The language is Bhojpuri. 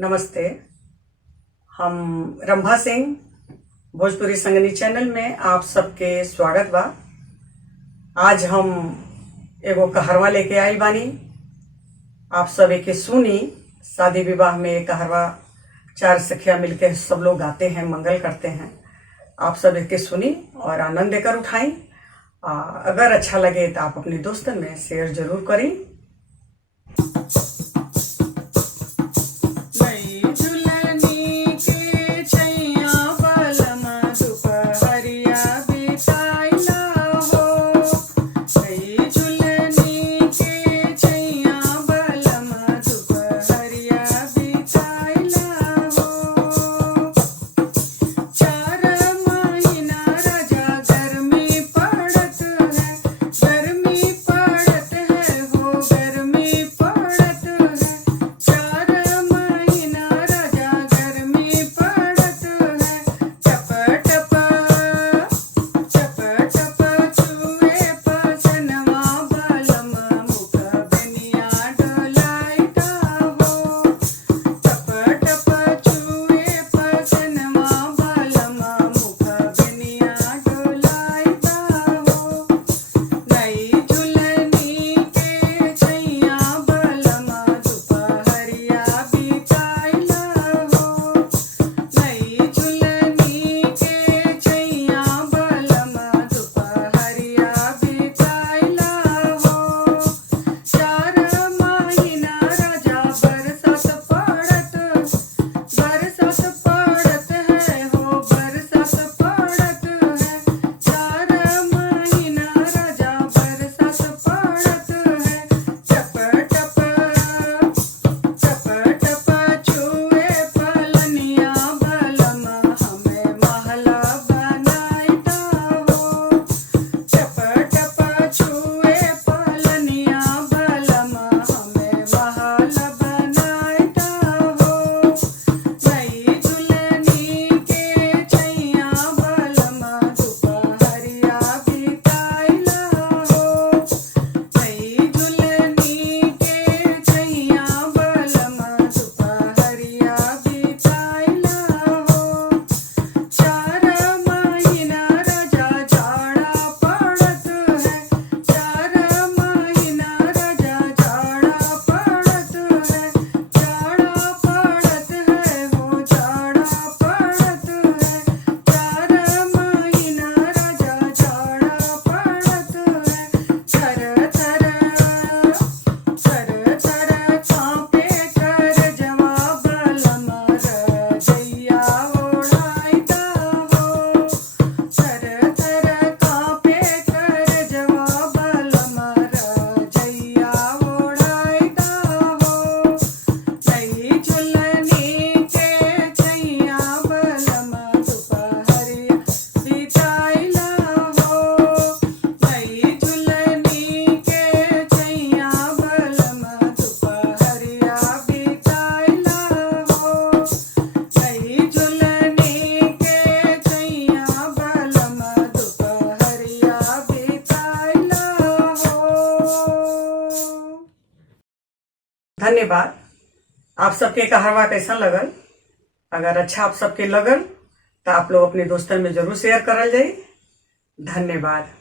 नमस्ते। हम रंभा सिंह भोजपुरी संगनी चैनल में आप सबके स्वागत बा। आज हम एगो कहरवा लेके आइल बानी। आप सब एके सुनी। शादी विवाह में कहरवा चार सखिया मिलके सब लोग गाते हैं, मंगल करते हैं। आप सब एके सुनी और आनंद लेकर उठाई। अगर अच्छा लगे तो आप अपने दोस्तन में शेयर जरूर करें। धन्यवाद। आप सबके कहरवा कैसा लगल? अगर अच्छा आप सबके लगल तो आप लोग अपने दोस्तन में जरूर शेयर करल जाई। धन्यवाद।